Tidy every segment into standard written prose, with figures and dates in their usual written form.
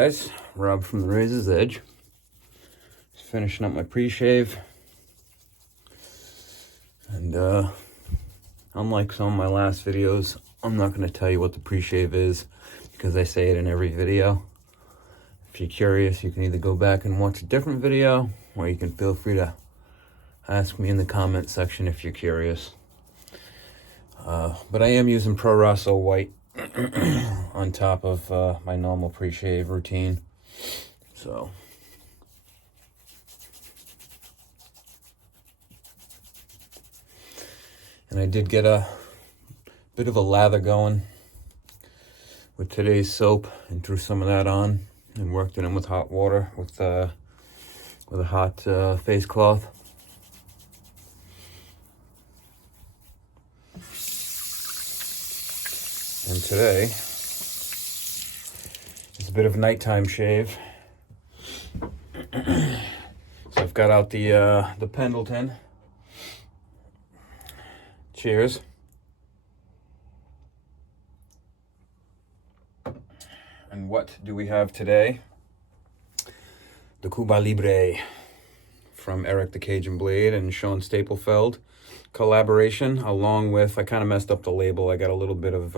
guys, Rob from the Razor's Edge. Just finishing up my pre-shave. And unlike some of my last videos, I'm not going to tell you what the pre-shave is because I say it in every video. If you're curious, you can either go back and watch a different video, or you can feel free to ask me in the comment section if you're curious. But I am using Pro Rosso White on top of my normal pre-shave routine. So and I did get a bit of a lather going with today's soap and threw some of that on and worked it in with hot water with a hot face cloth. And today is a bit of a nighttime shave. So I've got out the Pendleton. Cheers. And what do we have today? The Cuba Libre from Eric the Cajun Blade and Sean Staplefeld collaboration, along with, I kind of messed up the label. I got a little bit of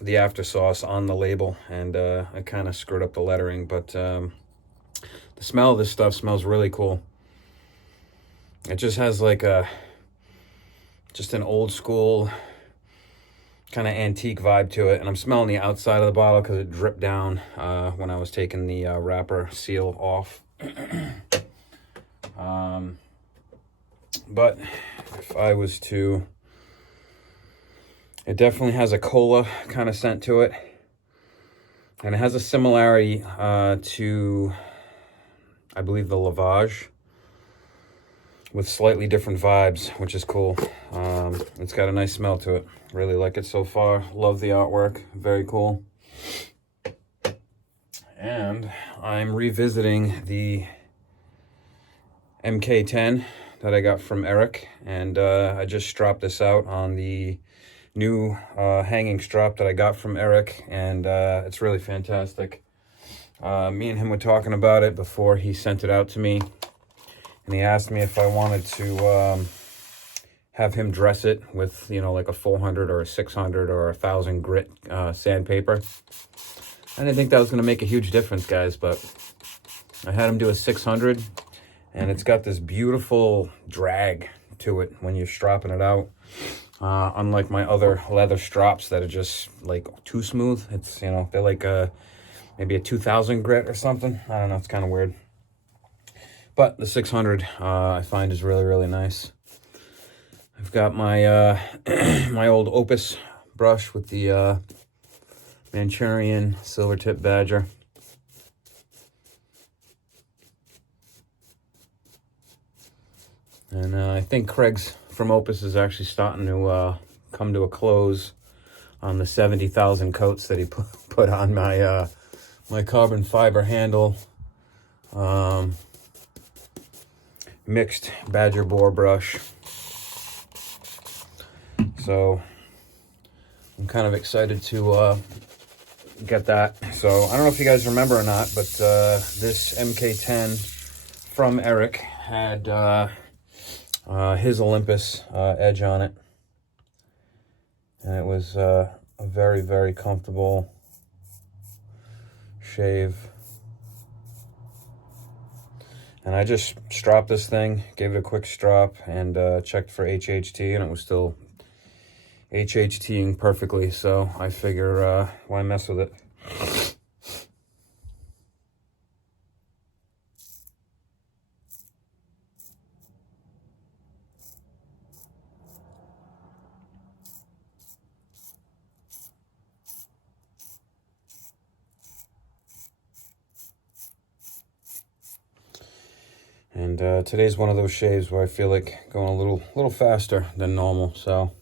the after sauce on the label, and I kind of screwed up the lettering, but the smell of this stuff smells really cool. It just has like just an old school kind of antique vibe to it, and I'm smelling the outside of the bottle because it dripped down when I was taking the wrapper seal off. But if I was to, it definitely has a cola kind of scent to it, and it has a similarity to, I believe, the Lavage, with slightly different vibes, which is cool. It's got a nice smell to it. Really like it so far. Love the artwork. Very cool. And I'm revisiting the MK10 that I got from Eric, and I just stropped this out on the new hanging strap that I got from Eric, and it's really fantastic. Me and him were talking about it before he sent it out to me, and he asked me if I wanted to have him dress it with, you know, like a 400 or a 600 or 1,000 grit sandpaper. I didn't think that was going to make a huge difference, guys, but I had him do a 600, and it's got this beautiful drag to it when you're stropping it out. Unlike my other leather strops that are just like too smooth. It's, you know, they're like maybe a 2,000 grit or something. I don't know, it's kind of weird. But the 600 I find is really, really nice. I've got my my old Opus brush with the Manchurian silver tip badger. And I think Craig's from Opus is actually starting to come to a close on the 70,000 coats that he put on my my carbon fiber handle mixed badger boar brush. So I'm kind of excited to get that. So I don't know if you guys remember or not, but this MK10 from Eric had his Olympus edge on it, and it was a very, very comfortable shave. And I just stropped this thing, gave it a quick strop, and checked for HHT, and it was still HHTing perfectly, so I figure why mess with it. And today's one of those shaves where I feel like going a little faster than normal, so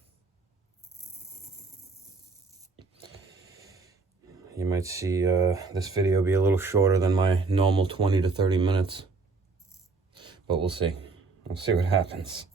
you might see this video be a little shorter than my normal 20 to 30 minutes. But we'll see. We'll see what happens.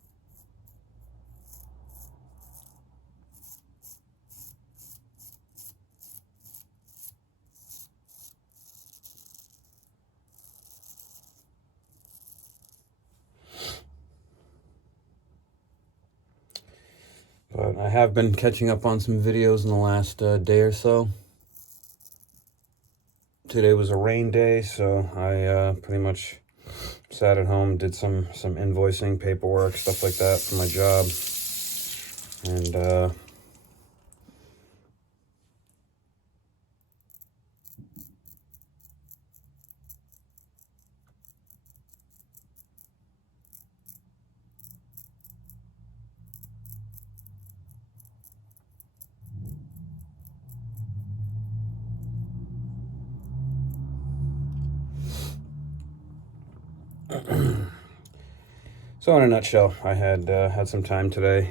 But I have been catching up on some videos in the last day or so. Today was a rain day, so I pretty much sat at home, did some invoicing, paperwork, stuff like that for my job. And so in a nutshell, I had some time today.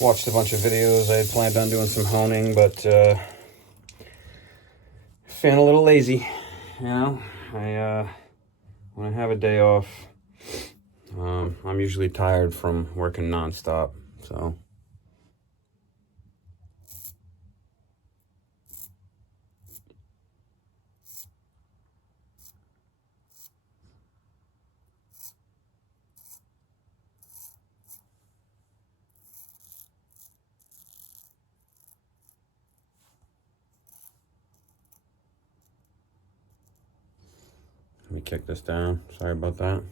Watched a bunch of videos. I had planned on doing some honing, but feeling a little lazy, you know. When I have a day off, I'm usually tired from working nonstop, so. Let me kick this down. Sorry about that.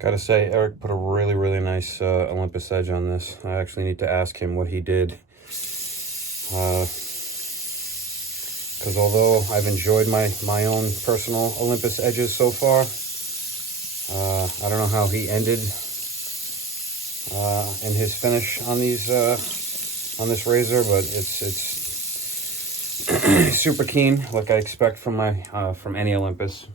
Gotta say, Eric put a really nice Olympus edge on this. I actually need to ask him what he did. Because although I've enjoyed my own personal Olympus edges so far, I don't know how he ended in his finish on these on this razor, but it's super keen, like I expect from from any Olympus.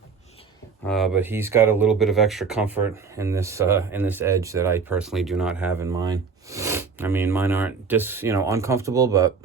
But he's got a little bit of extra comfort in this edge that I personally do not have in mine. I mean, mine aren't just, you know, uncomfortable, but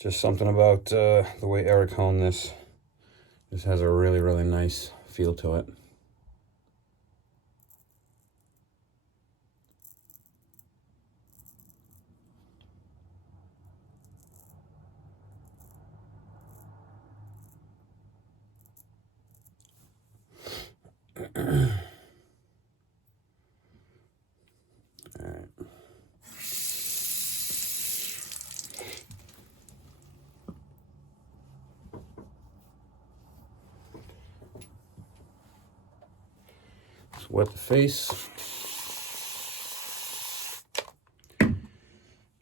just something about the way Eric honed this. This has a really nice feel to it. Wet the face.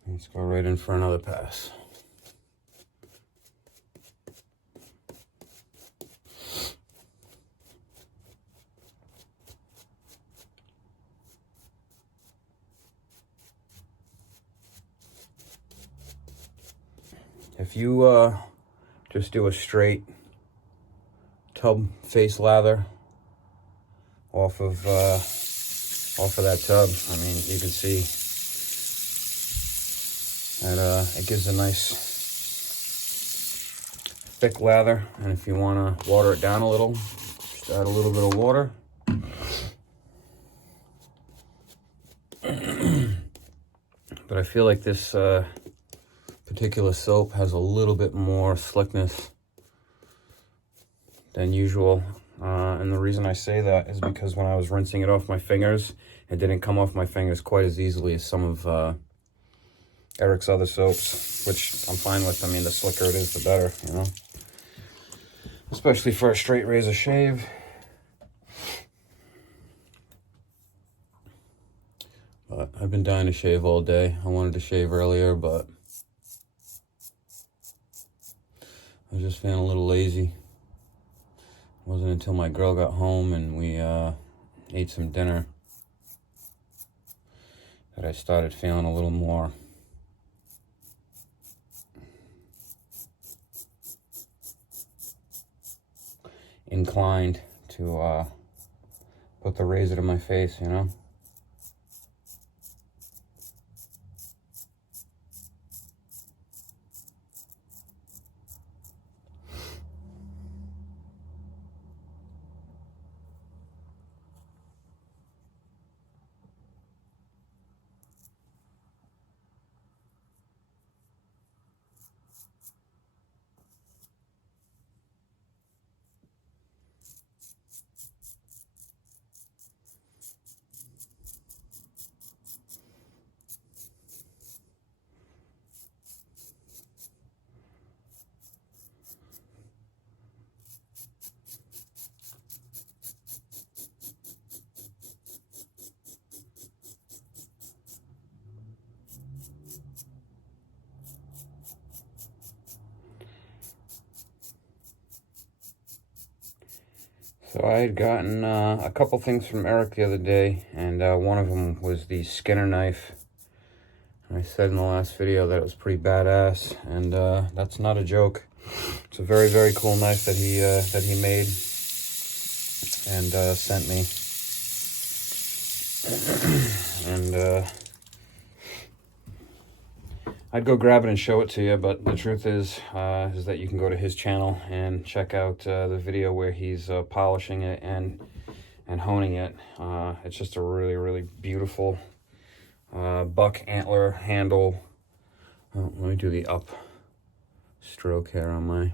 Let's go right in for another pass. If you just do a straight tub face lather off of that tub, I mean, you can see that it gives a nice thick lather. And if you want to water it down a little, just add a little bit of water. But I feel like this particular soap has a little bit more slickness than usual. And the reason I say that is because when I was rinsing it off my fingers, it didn't come off my fingers quite as easily as some of Eric's other soaps, which I'm fine with. I mean, the slicker it is, the better, you know? Especially for a straight razor shave. But I've been dying to shave all day. I wanted to shave earlier, but I was just feeling a little lazy. It wasn't until my girl got home and we ate some dinner that I started feeling a little more inclined to put the razor to my face, you know? So I had gotten a couple things from Eric the other day, and one of them was the Skinner knife. I said in the last video that it was pretty badass, and that's not a joke. It's a very, very cool knife that he made and sent me. And I'd go grab it and show it to you, but the truth is that you can go to his channel and check out the video where he's polishing it and honing it. It's just a really, really beautiful buck antler handle. Oh, let me do the up stroke here on my...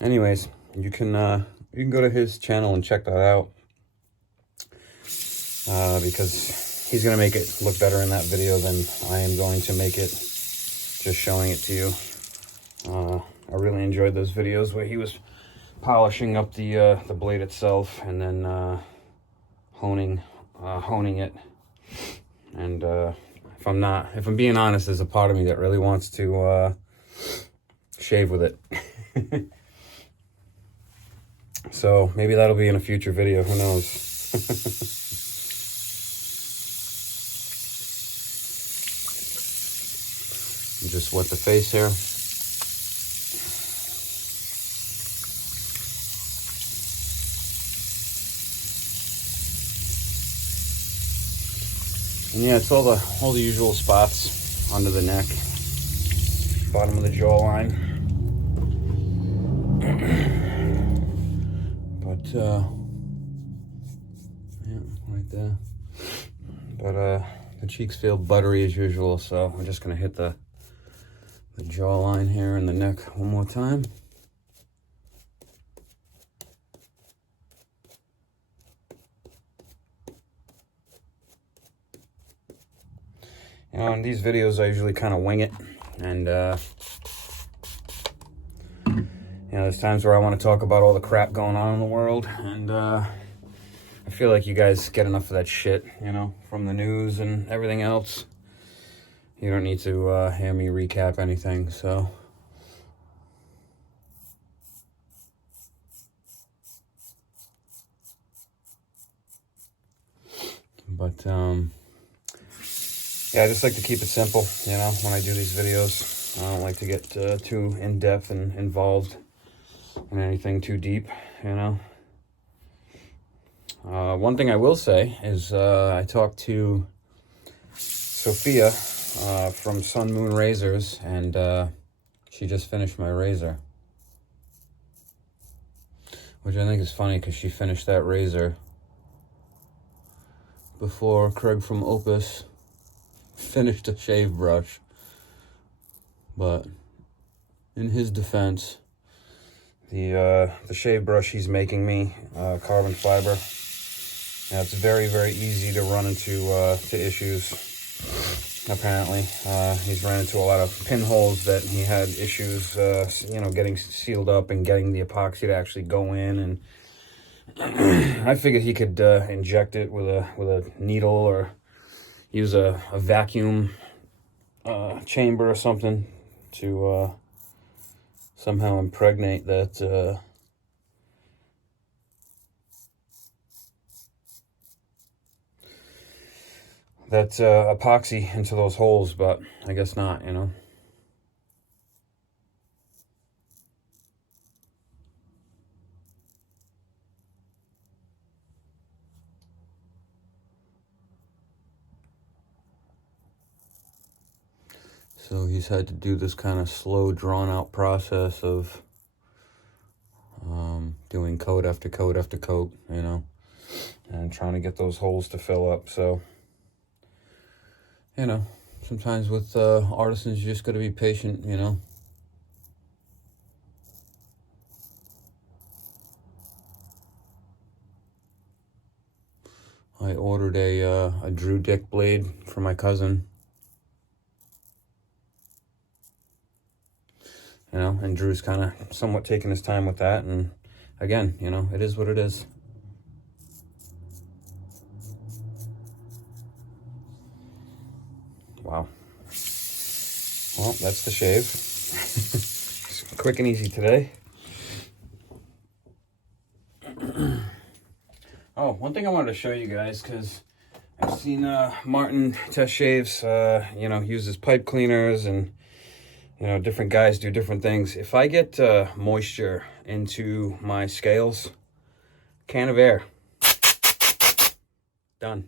Anyways, you can go to his channel and check that out because he's gonna make it look better in that video than I am going to make it just showing it to you. I really enjoyed those videos where he was polishing up the blade itself and then honing it. And if I'm being honest, there's a part of me that really wants to shave with it. So maybe that'll be in a future video, who knows. Just wet the face here. And yeah, it's all the usual spots under the neck, bottom of the jawline. But yeah, right there. But the cheeks feel buttery as usual, so I'm just gonna hit the jawline here and the neck one more time. You know, in these videos I usually kind of wing it, and you know, there's times where I want to talk about all the crap going on in the world, and I feel like you guys get enough of that shit, you know, from the news and everything else. You don't need to hear me recap anything, so. But, yeah, I just like to keep it simple, you know, when I do these videos. I don't like to get too in-depth and involved in anything too deep, you know. One thing I will say is I talked to Sophia from Sun Moon Razors, and she just finished my razor. Which I think is funny because she finished that razor before Craig from Opus finished a shave brush. But in his defense, the shave brush he's making me, carbon fiber, it's very, very easy to run into to issues. Apparently, he's run into a lot of pinholes that he had issues, you know, getting sealed up and getting the epoxy to actually go in. And I figured he could inject it with a needle or use a vacuum chamber or something to somehow impregnate that epoxy into those holes, but I guess not, you know. So he's had to do this kind of slow, drawn-out process of doing coat after coat after coat, you know, and trying to get those holes to fill up. So, you know, sometimes with artisans, you just got to be patient, you know. I ordered a Drew Dick blade for my cousin. You know, and Drew's kind of somewhat taking his time with that. And again, you know, it is what it is. Wow. Well, that's the shave. Quick and easy today. Oh, one thing I wanted to show you guys, because I've seen Martin test shaves, you know, uses pipe cleaners, and you know, different guys do different things. If I get moisture into my scales, can of air, done.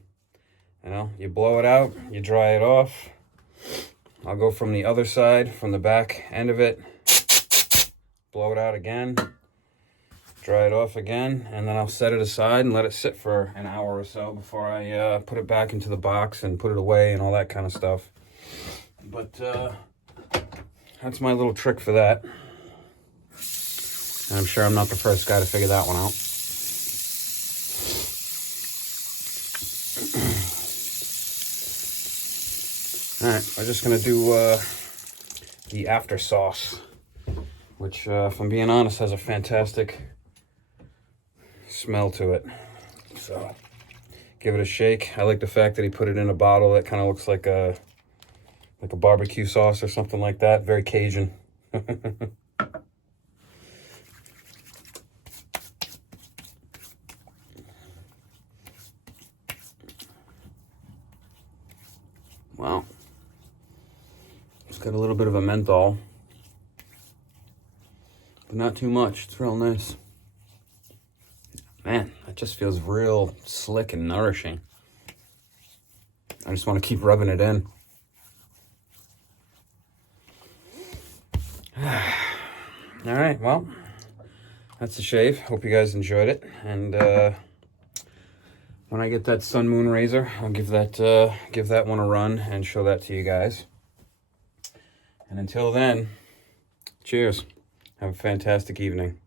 You know, you blow it out, you dry it off. I'll go from the other side, from the back end of it, blow it out again, dry it off again, and then I'll set it aside and let it sit for an hour or so before I put it back into the box and put it away and all that kind of stuff. But that's my little trick for that. And I'm sure I'm not the first guy to figure that one out. Alright, we're just going to do the after sauce, which, if I'm being honest, has a fantastic smell to it. So, give it a shake. I like the fact that he put it in a bottle that kind of looks like a barbecue sauce or something like that. Very Cajun. Wow. It's got a little bit of a menthol, but not too much. It's real nice. Man, that just feels real slick and nourishing. I just want to keep rubbing it in. All right, well, that's the shave. Hope you guys enjoyed it. And when I get that Sun Moon razor, I'll give that one a run and show that to you guys. And until then, cheers. Have a fantastic evening.